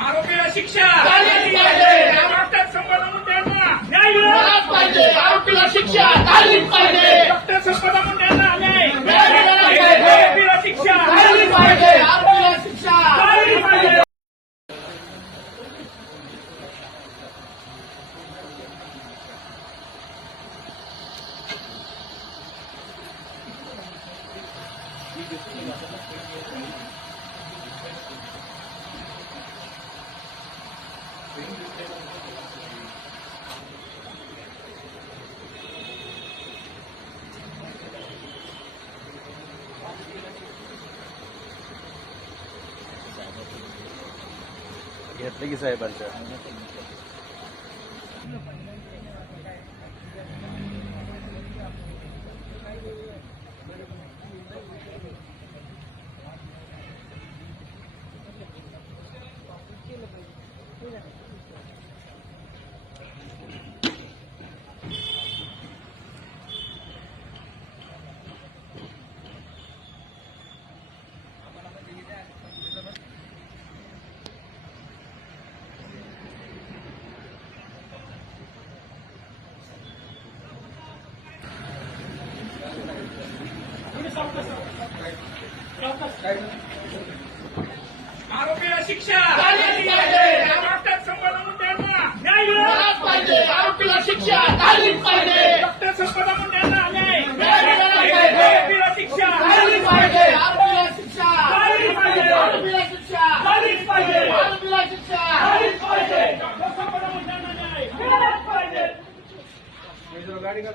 आरोपीला शिक्षा। झालीच पाहिजे. डॉक्टर संपदा मुंडेंना न्याय मिळालाच पाहिजे आरोपीला शिक्षा। झालीच पाहिजे संपदा मुंडेंना न्याय। न्याय मिळाला पाहिजे. आरोपीला शिक्षा। झालीच पाहिजे आरोपीला शिक्षा। झालीच पाहिजे. घेतलं की साहेबांच्या आरोपीला शिक्षा डॉक्टर संपदा न्याय आरोपीला शिक्षा डॉक्टर संपदा गाडी का